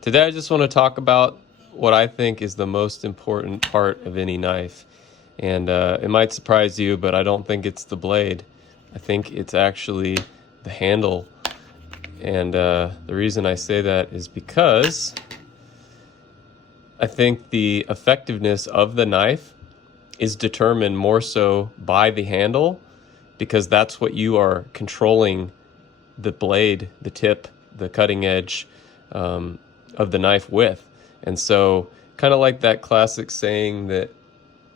Today I just want to talk about what I think is the most important part of any knife. And it might surprise you, but I don't think it's the blade. I think it's actually the handle. And the reason I say that is because I think the effectiveness of the knife is determined more so by the handle, because that's what you are controlling the blade, the tip, the cutting edge of the knife with. And so kind of like that classic saying that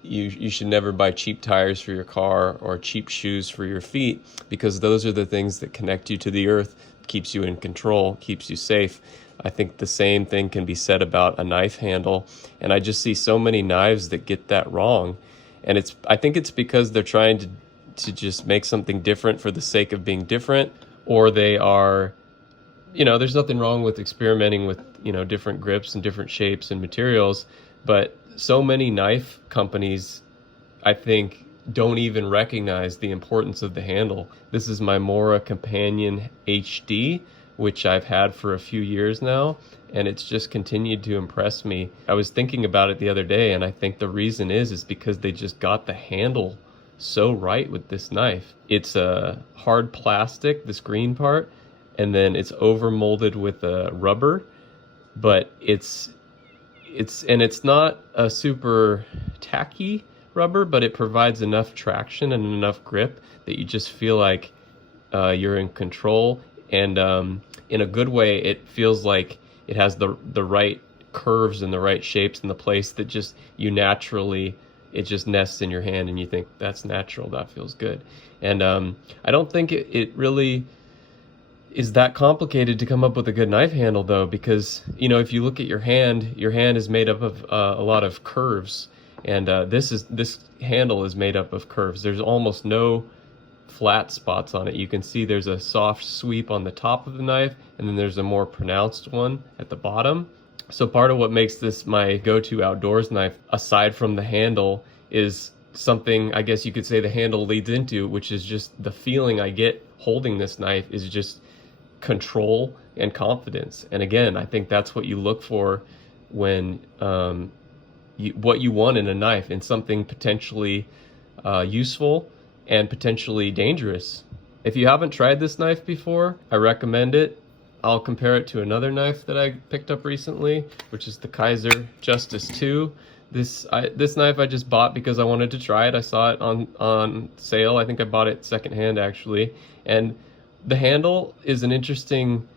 you should never buy cheap tires for your car or cheap shoes for your feet, because those are the things that connect you to the earth, keeps you in control, keeps you safe. I think the same thing can be said about a knife handle. And I just see so many knives that get that wrong. And I think it's because they're trying to just make something different for the sake of being different, or they are, there's nothing wrong with experimenting with, different grips and different shapes and materials, but so many knife companies, I think, don't even recognize the importance of the handle. This is my Mora Companion HD, which I've had for a few years now, and it's just continued to impress me. I was thinking about it the other day, and I think the reason is because they just got the handle so right with this knife. It's a hard plastic, this green part, and then it's over molded with a rubber, but it's not a super tacky rubber, but it provides enough traction and enough grip that you just feel like you're in control. And in a good way, it feels like it has the right curves and the right shapes in the place that just it just nests in your hand, and you think, that's natural, that feels good. And I don't think it really is that complicated to come up with a good knife handle, though, because, if you look at your hand is made up of a lot of curves. And this handle is made up of curves. There's almost no flat spots on it. You can see there's a soft sweep on the top of the knife, and then there's a more pronounced one at the bottom. So part of what makes this my go-to outdoors knife, aside from the handle, is something I guess you could say the handle leads into, which is just the feeling I get holding this knife is just control and confidence. And again, I think that's what you look for when what you want in a knife, in something potentially useful and potentially dangerous. If you haven't tried this knife before, I recommend it. I'll compare it to another knife that I picked up recently, which is the Kaiser Justice 2. This knife I just bought because I wanted to try it. I saw it on sale. I think I bought it secondhand, actually. And the handle is an interesting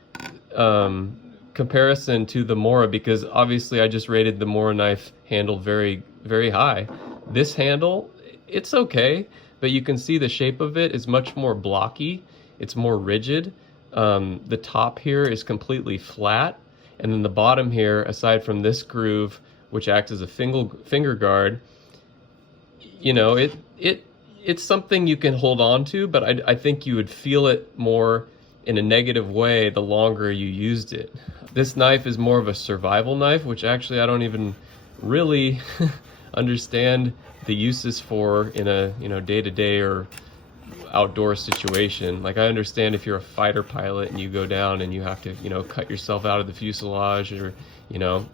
comparison to the Mora, because obviously I just rated the Mora knife handle very, very high. This handle, it's okay, but you can see the shape of it is much more blocky. It's more rigid. The top here is completely flat, and then the bottom here, aside from this groove, which acts as a finger guard, it's something you can hold on to, but I think you would feel it more in a negative way the longer you used it. This knife is more of a survival knife, which actually I don't even really understand the uses for in a day-to-day or outdoor situation. Like, I understand if you're a fighter pilot and you go down and you have to cut yourself out of the fuselage, or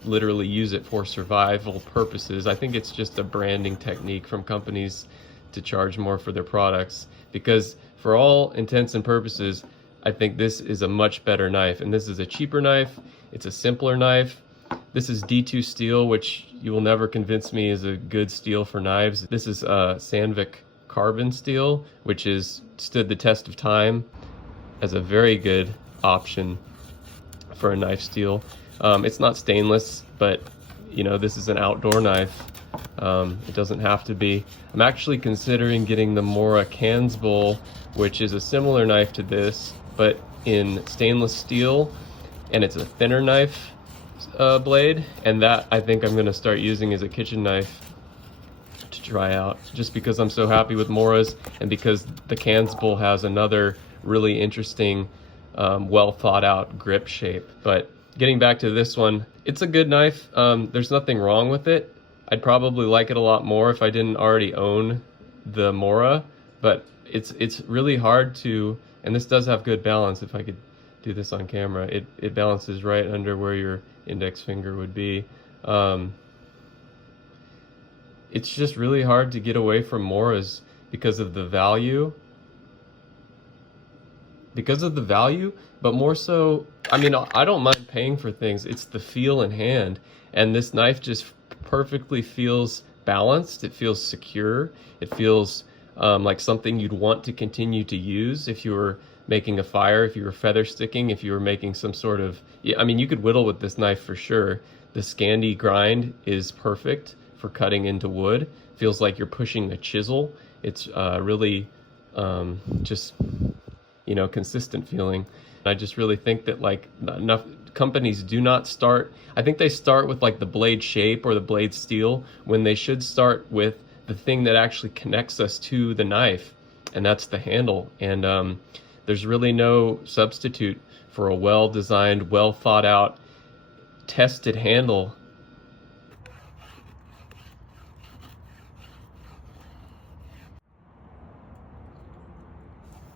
literally use it for survival purposes. I think it's just a branding technique from companies to charge more for their products, because for all intents and purposes, I think this is a much better knife. And this is a cheaper knife, it's a simpler knife. This is D2 steel, which you will never convince me is a good steel for knives. This is Sandvik carbon steel, which is stood the test of time as a very good option for a knife steel. It's not stainless, but this is an outdoor knife. It doesn't have to be. I'm actually considering getting the Mora Cansbull, which is a similar knife to this, but in stainless steel, and it's a thinner knife blade, and that I think I'm going to start using as a kitchen knife to try out, just because I'm so happy with Mora's, and because the Cansbull has another really interesting, well thought out grip shape. But getting back to this one, it's a good knife. There's nothing wrong with it. I'd probably like it a lot more if I didn't already own the Mora, but it's really hard to, and this does have good balance. If I could do this on camera. It balances right under where your index finger would be. It's just really hard to get away from moras because of the value. But more so, I mean, I don't mind paying for things. It's the feel in hand. And this knife just perfectly feels balanced. It feels secure. It feels like something you'd want to continue to use if you were making a fire, if you were feather sticking, if you were making some sort of, yeah, I mean, you could whittle with this knife for sure. The Scandi grind is perfect for cutting into wood. Feels like you're pushing a chisel. It's really just, you know, consistent feeling. I just really think that like enough companies do not start, I think they start with like the blade shape or the blade steel when they should start with the thing that actually connects us to the knife, and that's the handle. And there's really no substitute for a well-designed, well-thought-out, tested handle